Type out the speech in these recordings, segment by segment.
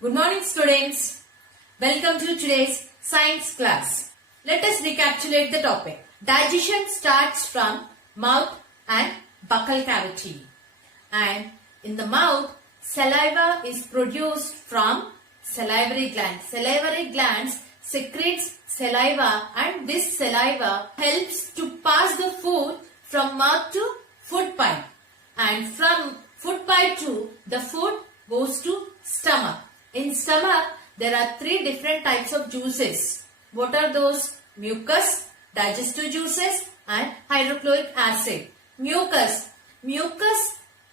Good morning students. Welcome to today's science class. Let us recapitulate the topic. Digestion starts from mouth and buccal cavity. And in the mouth, saliva is produced from salivary glands. Salivary glands secretes saliva and this saliva helps to pass the food from mouth to food pipe. And from food pipe to the food goes to stomach. In stomach, there are three different types of juices. What are those? Mucus, digestive juices and hydrochloric acid. Mucus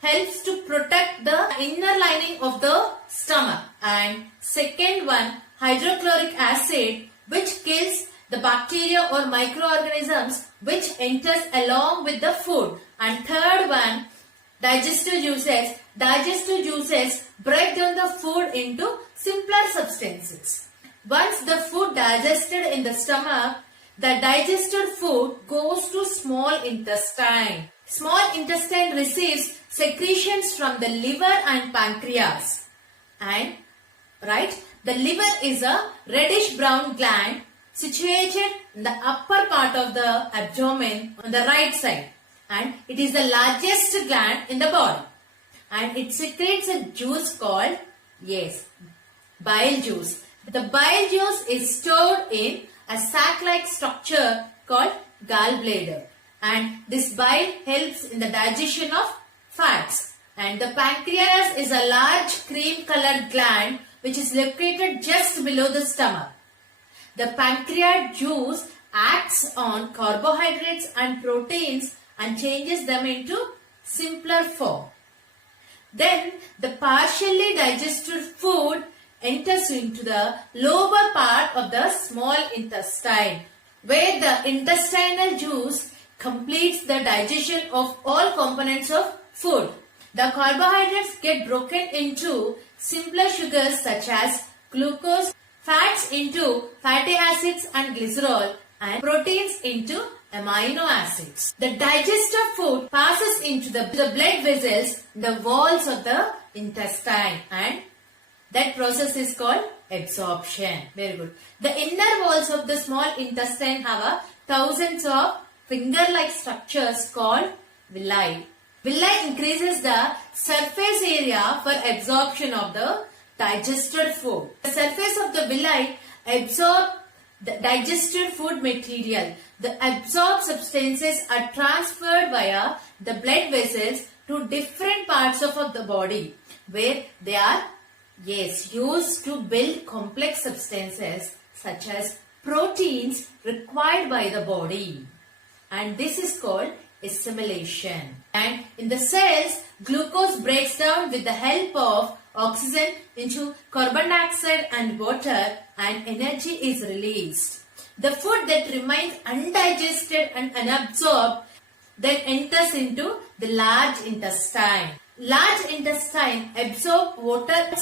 helps to protect the inner lining of the stomach. And second one, hydrochloric acid, which kills the bacteria or microorganisms which enters along with the food. And third one, digestive juices. Digestive juices break down the food into simpler substances. Once the food digested in the stomach, the digested food goes to small intestine. Small intestine receives secretions from the liver and pancreas. And the liver is a reddish brown gland situated in the upper part of the abdomen on the right side. And it is the largest gland in the body. And it secretes a juice called, bile juice. The bile juice is stored in a sac-like structure called gallbladder. And this bile helps in the digestion of fats. And the pancreas is a large cream-colored gland which is located just below the stomach. The pancreas juice acts on carbohydrates and proteins and changes them into simpler form. Then the partially digested food enters into the lower part of the small intestine, where the intestinal juice completes the digestion of all components of food. The carbohydrates get broken into simpler sugars such as glucose, fats into fatty acids and glycerol, and proteins into amino acids. The digested food passes into the blood vessels, the walls of the intestine, and that process is called absorption. Very good. The inner walls of the small intestine have thousands of finger-like structures called villi. Villi increases the surface area for absorption of the digested food. The surface of the villi absorb the digested food material. The absorbed substances are transferred via the blood vessels to different parts of the body where they are used to build complex substances such as proteins required by the body. And this is called assimilation. And in the cells, glucose breaks down with the help of oxygen into carbon dioxide and water, and energy is released. The food that remains undigested and unabsorbed then enters into the large intestine. Large intestine absorbs water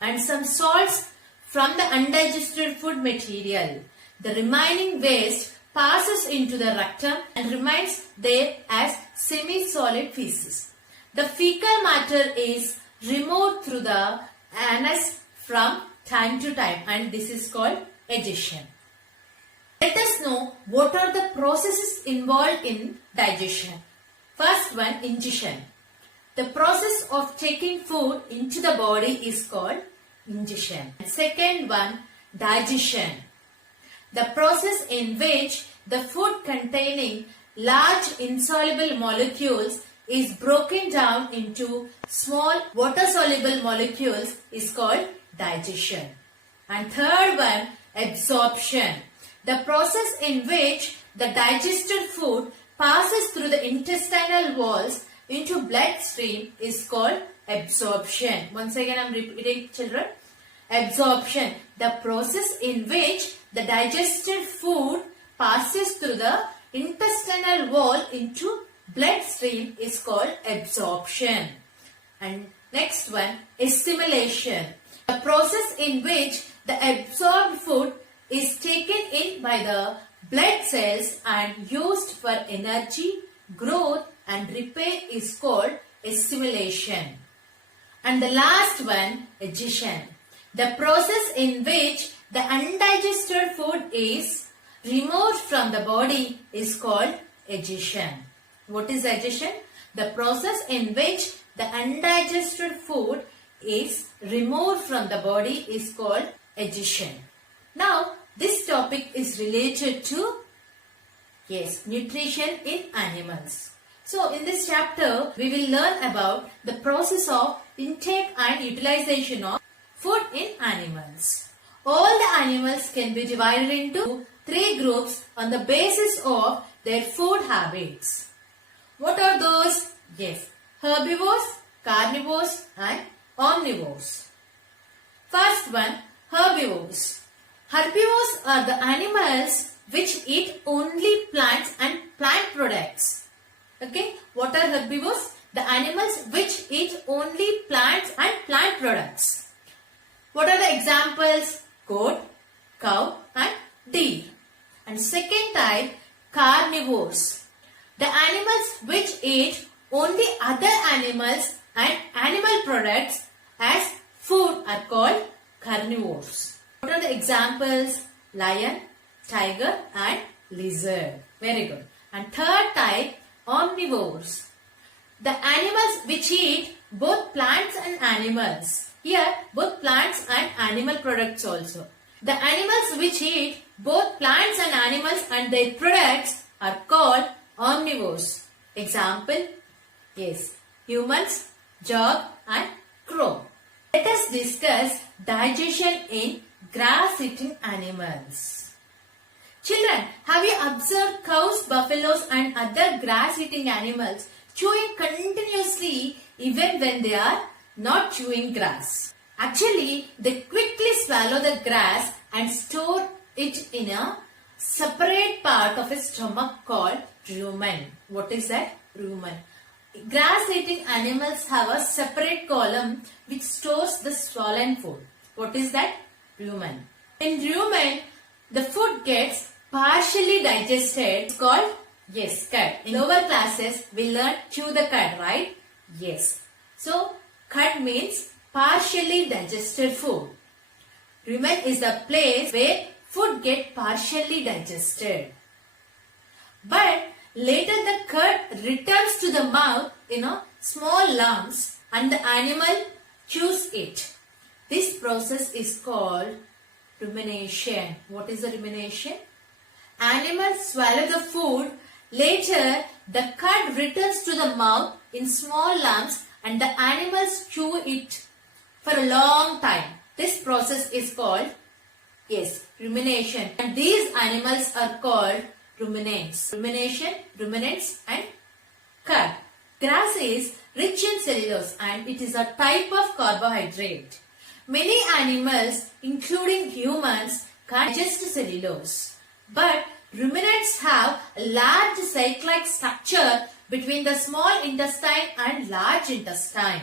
and some salts from the undigested food material. The remaining waste passes into the rectum and remains there as semi-solid feces. The fecal matter is removed through the anus from time to time, and this is called egestion. Let us know what are the processes involved in digestion. First one, ingestion. The process of taking food into the body is called ingestion. Second one, digestion. The process in which the food containing large insoluble molecules is broken down into small water-soluble molecules is called digestion. And third one, absorption. The process in which the digested food passes through the intestinal walls into bloodstream is called absorption. Once again I am repeating, children. Absorption. The process in which the digested food passes through the intestinal wall into bloodstream is called absorption. And next one, assimilation. The process in which the absorbed food is taken in by the blood cells and used for energy, growth and repair is called assimilation. And the last one, digestion. The process in which the undigested food is removed from the body is called digestion. What is digestion? The process in which the undigested food is removed from the body is called digestion. Now, this topic is related to, nutrition in animals. So, in this chapter, we will learn about the process of intake and utilization of food in animals. All the animals can be divided into 3 groups on the basis of their food habits. What are those? Yes, herbivores, carnivores and omnivores. First one, herbivores. Herbivores are the animals which eat only plants and plant products. Okay, what are herbivores? The animals which eat only plants and plant products. What are the examples? Goat, cow and deer. And second type, carnivores. The animals which eat only other animals and animal products as food are called carnivores. What are the examples? Lion, tiger and lizard. Very good. And third type, omnivores. The animals which eat both plants and animals. Here, both plants and animal products also. The animals which eat both plants and animals and their products are called omnivores. Example, humans, dog and crow. Let us discuss digestion in grass-eating animals. Children, have you observed cows, buffaloes and other grass-eating animals chewing continuously even when they are not chewing grass? Actually, they quickly swallow the grass and store it in a separate part of a stomach called rumen. What is that? Rumen. Grass-eating animals have a separate column which stores the swollen food. What is that? Rumen. In rumen, the food gets partially digested. It's called, cud. In lower classes, we learn chew the cud, right? Yes. So, cud means partially digested food. Rumen is the place where food gets partially digested. But later the cud returns to the mouth in small lumps and the animal chews it. This process is called rumination. What is the rumination? Animals swallow the food. Later, the cud returns to the mouth in small lumps and the animals chew it for a long time. This process is called, rumination. And these animals are called ruminants. Rumination, ruminants and cud. Grass is rich in cellulose and it is a type of carbohydrate. Many animals, including humans, can digest cellulose. But ruminants have a large cycle-like structure between the small intestine and large intestine.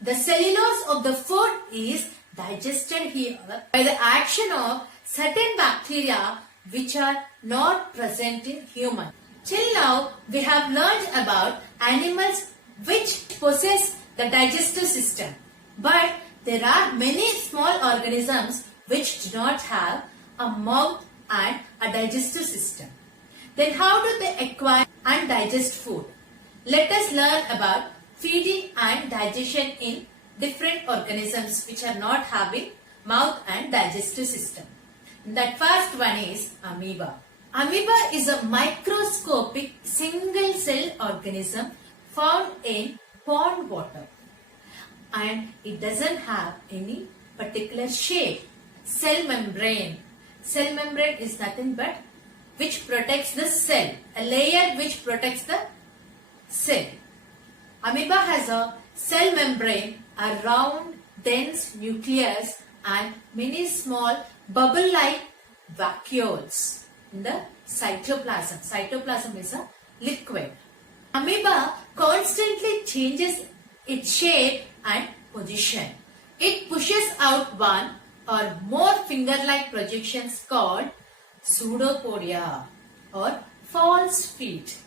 The cellulose of the food is digested here by the action of certain bacteria which are not present in humans. Till now, we have learned about animals which possess the digestive system. But there are many small organisms which do not have a mouth and a digestive system. Then how do they acquire and digest food? Let us learn about feeding and digestion in different organisms which are not having mouth and digestive system. That first one is amoeba. Amoeba is a microscopic single-cell organism found in pond water. And it doesn't have any particular shape. Cell membrane. Cell membrane is nothing but which protects the cell. A layer which protects the cell. Amoeba has a cell membrane, a round, dense nucleus and many small bubble-like vacuoles in the cytoplasm. Cytoplasm is a liquid. Amoeba constantly changes its shape and position. It pushes out one or more finger-like projections called pseudopodia or false feet.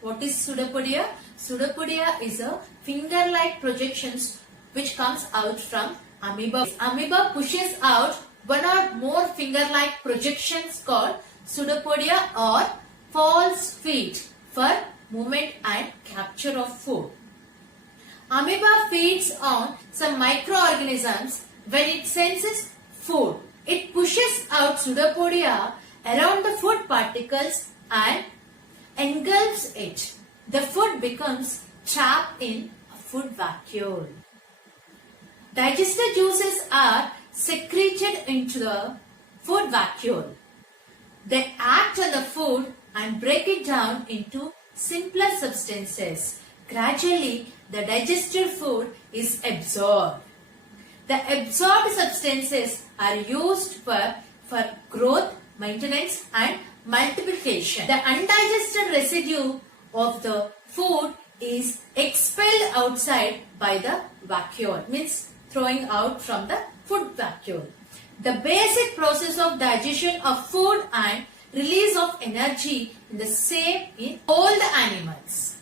What is pseudopodia? Pseudopodia is a finger-like projections which comes out from amoeba. Amoeba pushes out one or more finger-like projections called pseudopodia or false feet for movement and capture of food. Amoeba feeds on some microorganisms when it senses food. It pushes out pseudopodia around the food particles and engulfs it. The food becomes trapped in a food vacuole. Digestive juices are secreted into the food vacuole. They act on the food and break it down into simpler substances. Gradually, the digested food is absorbed. The absorbed substances are used for growth, maintenance and multiplication. The undigested residue of the food is expelled outside by the vacuole, means throwing out from the food vacuole. The basic process of digestion of food and release of energy is the same in all the animals.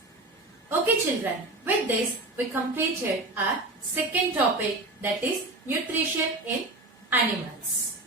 Okay children, with this we completed our second topic, that is nutrition in animals.